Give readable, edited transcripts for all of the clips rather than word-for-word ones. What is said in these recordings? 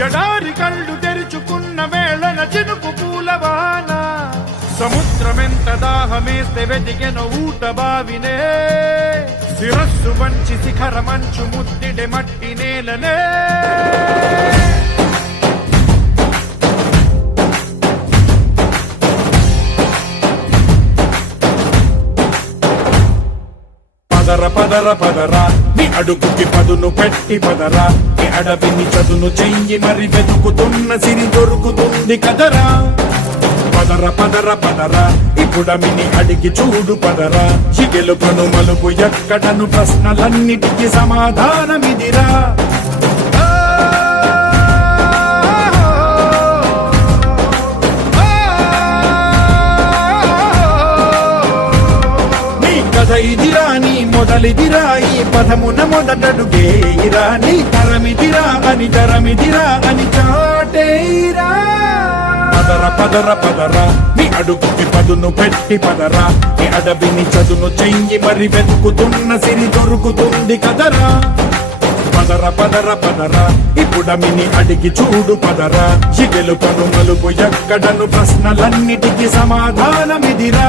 ఎడారి కళ్ళు తెరుచుకున్న వేళన చినుకు పూలవాన సముద్రమెంత దాహమేస్తే వెతికెన ఊట బావినే శిరస్సు వంచి శిఖర మంచు ముద్దిడే మట్టి నేలనే పదర పదర పదరా నీ అడుగుకి పదును పెట్టి పదరా నీ అడవిని చదును చెయ్యి మరి వెతుకుతున్న సిరి దొరుకుతుంది కదరా పదర పదర పదరా ఇప్పుడమిని అడిగి చూడు పదరా చిగెలుపను మలుపు ఎక్కడను ప్రశ్నలన్నిటికీ సమాధానమిదిరా ఇదిరా నీ మొదలిదిరా ఈ పదమున మొదటడుగేయిరా నీ తరమిదిరా అని చాటేరా పదర పదర పదరా నీ అడుగుకి పదును పెట్టి పదరా నీ అడవిని చదును చెయ్యి మరి వెతుకుతున్న సిరి దొరుకుతుంది కదరా పదర పదర పదరా ఇప్పుడమిని అడిగి చూడు పదరా చిగెలుపను మలుపు ఎక్కడను ప్రశ్నలన్నిటికీ సమాధానమిదిరా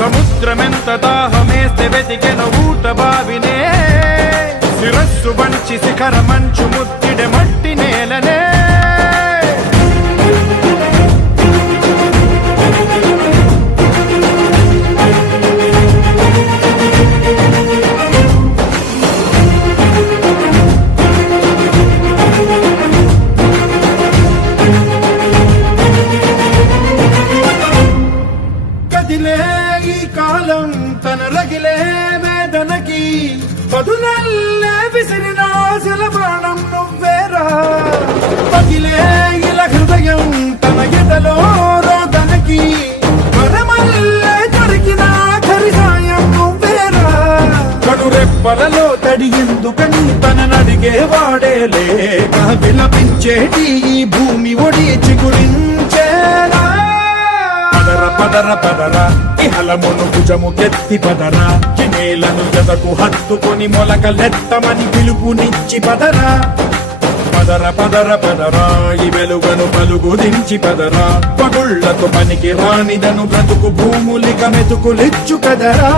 సముద్రమెంత దాహమేస్తే వెతికెన ఊట బావినే శిరస్సు వంచి శిఖర మంచు ముద్దిడే మట్టి నేలనే ఈ కాలం తన రగిలే వేదనకి పదునల్లే విసిరినాశల బాణం నువ్వేరా పగిలే ఇలా హృదయం తన ఎదలో రోదనకి పరమల్లే దొరికిన ఖరిసాయం నువ్వేరా కడురెప్పలలో తడి ఎందుకని తననడిగే వాడే లేక విలపించేటి ఈ భూమి ఒడి చిగురించేలా పదర పదరా ఇహలమును భుజము కెత్తి పదరా నేలను జదకు హత్తుకొని మొలకలెత్తమని పిలుపునిచ్చి పదరా పదర పదర పదరా ఈ వెలుగను పలుగు దించి పదరా పగుళ్లకు పనికి రానిదను బ్రతుకు భూములిక మెతుకులిచ్చు కదరా